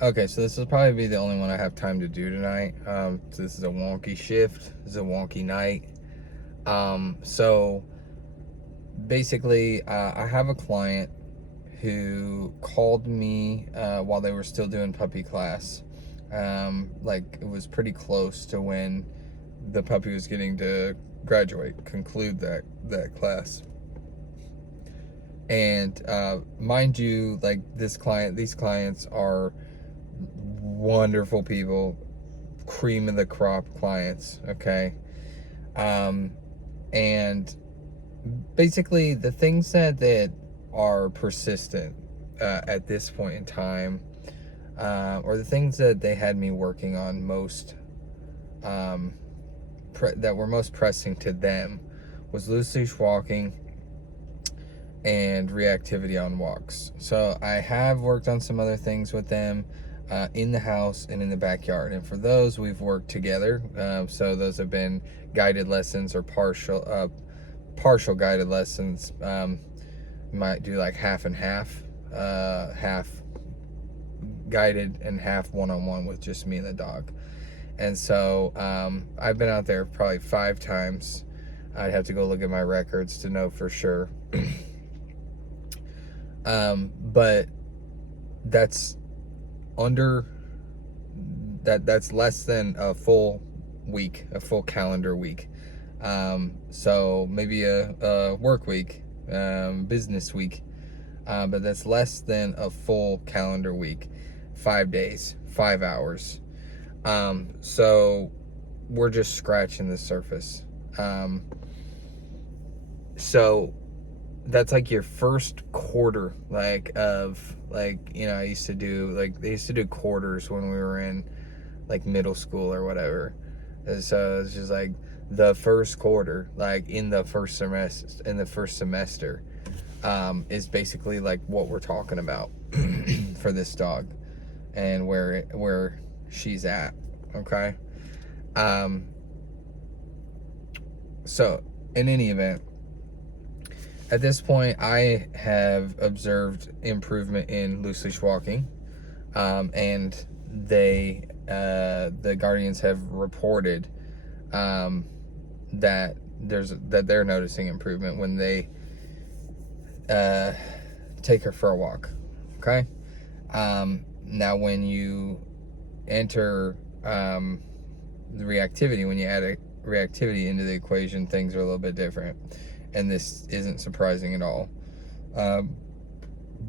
Okay, so this will probably be the only one I have time to do tonight. So this is a wonky shift. This is a wonky night. So basically, I have a client who called me while they were still doing puppy class. Like it was pretty close to when the puppy was getting to conclude that class. And mind you, like these clients are wonderful people, cream of the crop clients. Okay, and basically the things that are persistent at this point in time, or the things that they had me working on most, that were most pressing to them, was loose leash walking and reactivity on walks. So I have worked on some other things with them in the house and in the backyard, and for those we've worked together. So those have been guided lessons or partial guided lessons. Might do like half and half, half guided and half one-on-one with just me and the dog. And so I've been out there probably 5 times. I'd have to go look at my records to know for sure. But that's that's less than a full week, a full calendar week. So maybe a work week, business week, but that's less than a full calendar week. 5 days, 5 hours. So we're just scratching the surface. So that's like your first quarter, like of like, I used to do, like they used to do quarters when we were in like middle school or whatever. And so it's just like the first quarter, like in the first semester, is basically like what we're talking about for this dog and where she's at. Okay. So in any event, at this point, I have observed improvement in loose leash walking, and the guardians have reported that they're noticing improvement when they take her for a walk. Okay. Now, when you enter the reactivity, when you add a reactivity into the equation, things are a little bit different. And this isn't surprising at all.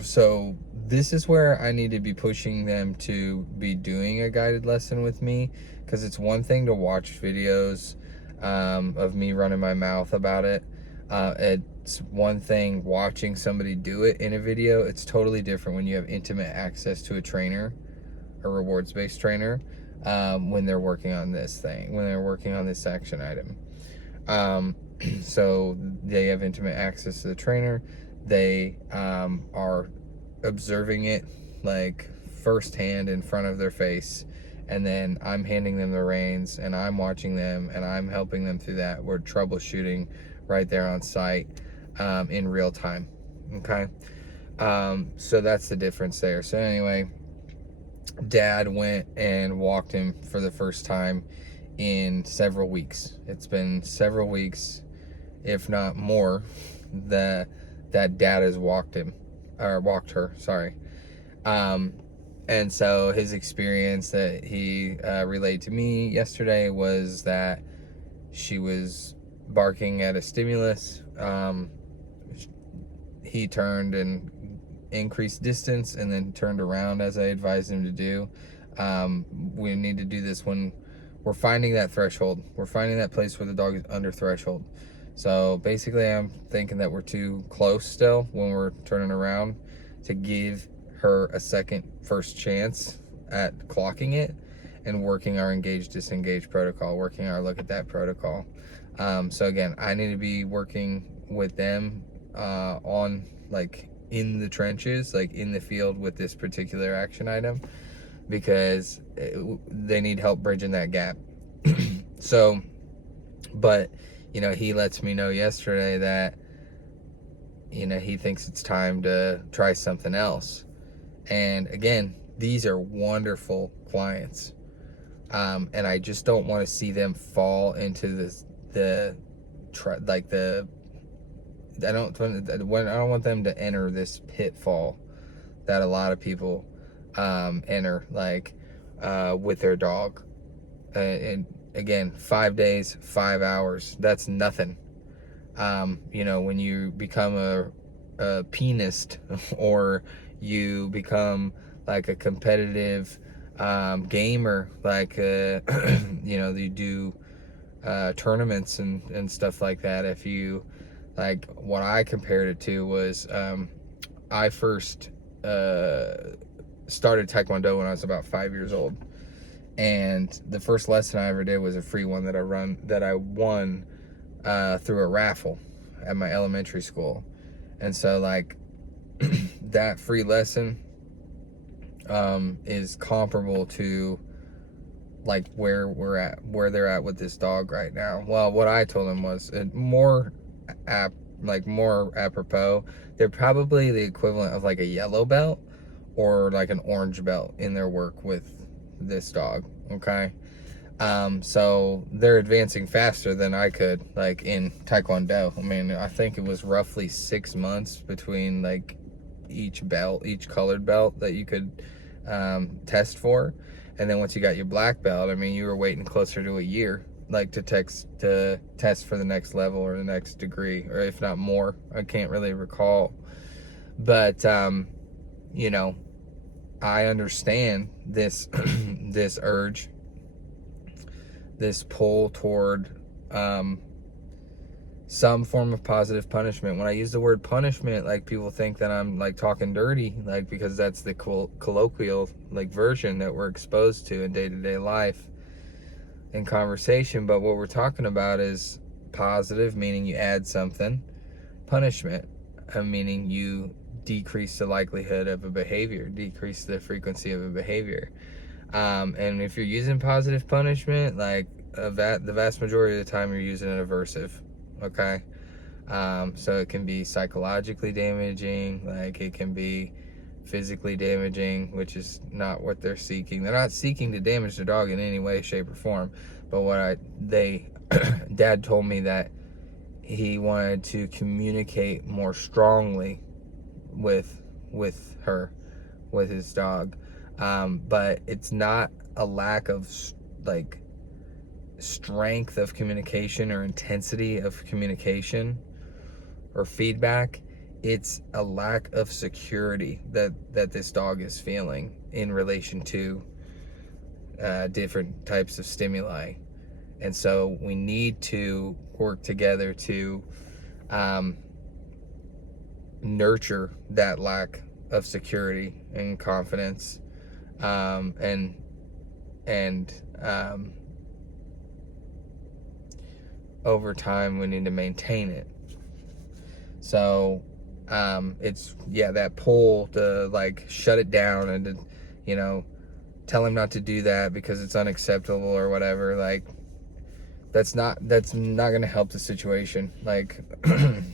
So this is where I need to be pushing them to be doing a guided lesson with me, because it's one thing to watch videos of me running my mouth about it. It's one thing watching somebody do it in a video. It's totally different when you have intimate access to a trainer, a rewards-based trainer, when they're working on this thing, when they're working on this action item. So they have intimate access to the trainer. They are observing it like firsthand in front of their face, and then I'm handing them the reins and I'm watching them and I'm helping them through that. We're troubleshooting right there on site in real time. Okay. So that's the difference there. So anyway, Dad went and walked him for the first time in several weeks. It's been several weeks, if not more, that Dad has walked her, sorry. And so his experience that he relayed to me yesterday was that she was barking at a stimulus. He turned and increased distance and then turned around as I advised him to do. We need to do this when we're finding that threshold. We're finding that place where the dog is under threshold. So basically I'm thinking that we're too close still when we're turning around to give her a first chance at clocking it and working our engage disengage protocol, working our look at that protocol. So again, I need to be working with them on like in the trenches, like in the field with this particular action item, because they need help bridging that gap. So, but he lets me know yesterday that he thinks it's time to try something else. And again, these are wonderful clients. And I just don't want to see them fall into I don't want them to enter this pitfall that a lot of people enter, like with their dog. And again, 5 days, 5 hours, that's nothing. When you become a pianist or you become like a competitive gamer, like you do tournaments and stuff like that. If you, like, what I compared it to was I first started Taekwondo when I was about 5 years old, and the first lesson I ever did was a free one that I won through a raffle at my elementary school. And so, like, that free lesson is comparable to like where they're at with this dog right now. Well, what I told him was more apropos, they're probably the equivalent of like a yellow belt or like an orange belt in their work with this dog. Okay. So they're advancing faster than I could, like, in Taekwondo. I mean, I think it was roughly 6 months between like each colored belt that you could test for. And then once you got your black belt, I mean, you were waiting closer to a year, like, to test for the next level or the next degree, or if not more. I can't really recall. But, I understand this, this urge, this pull toward some form of positive punishment. When I use the word punishment, like, people think that I'm like talking dirty, like, because that's the colloquial like version that we're exposed to in day-to-day life in conversation. But what we're talking about is positive, meaning you add something; punishment, meaning you decrease the likelihood of a behavior, decrease the frequency of a behavior. And if you're using positive punishment, like, the vast majority of the time you're using an aversive. Okay. So it can be psychologically damaging, like it can be physically damaging, which is not what they're seeking. They're not seeking to damage the dog in any way, shape, or form. But Dad told me that he wanted to communicate more strongly with his dog. But it's not a lack of like strength of communication or intensity of communication or feedback. It's a lack of security that this dog is feeling in relation to different types of stimuli. And so we need to work together to nurture that lack of security and confidence, and over time we need to maintain it. So it's that pull to like shut it down and to tell him not to do that because it's unacceptable or whatever. Like, that's not going to help the situation. Like,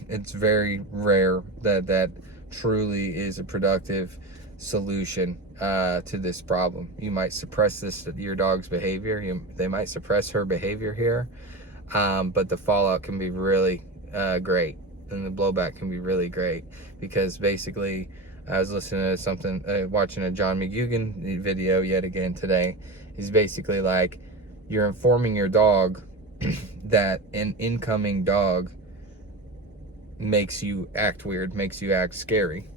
it's very rare that truly is a productive solution to this problem. You might suppress your dog's behavior. They might suppress her behavior here, but the fallout can be really great, and the blowback can be really great, because basically I was listening to watching a John McGugan video yet again today. He's basically like, you're informing your dog that an incoming dog makes you act weird, makes you act scary.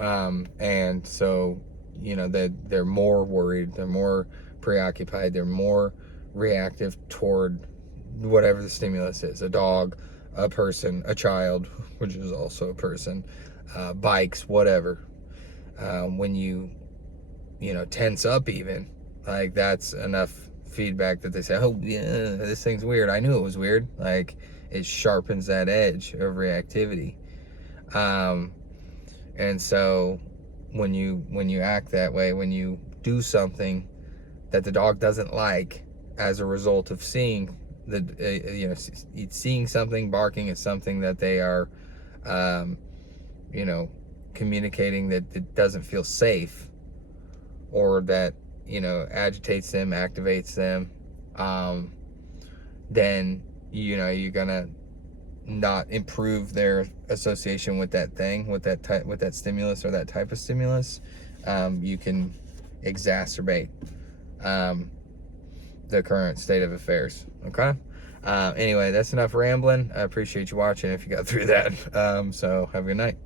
And so, they're more worried, they're more preoccupied, they're more reactive toward whatever the stimulus is: a dog, a person, a child, which is also a person, bikes, whatever. When you tense up, even, like, that's enough feedback that they say, oh yeah, this thing's weird. I knew it was weird. Like, it sharpens that edge of reactivity. And so when you act that way, when you do something that the dog doesn't like as a result of seeing seeing something, barking at something that they are communicating that it doesn't feel safe, or that, you know, agitates them, activates them, then, you know, you're gonna not improve their association with that thing, with that stimulus or that type of stimulus. You can exacerbate the current state of affairs. Okay. Anyway, that's enough rambling. I appreciate you watching if you got through that. So have a good night.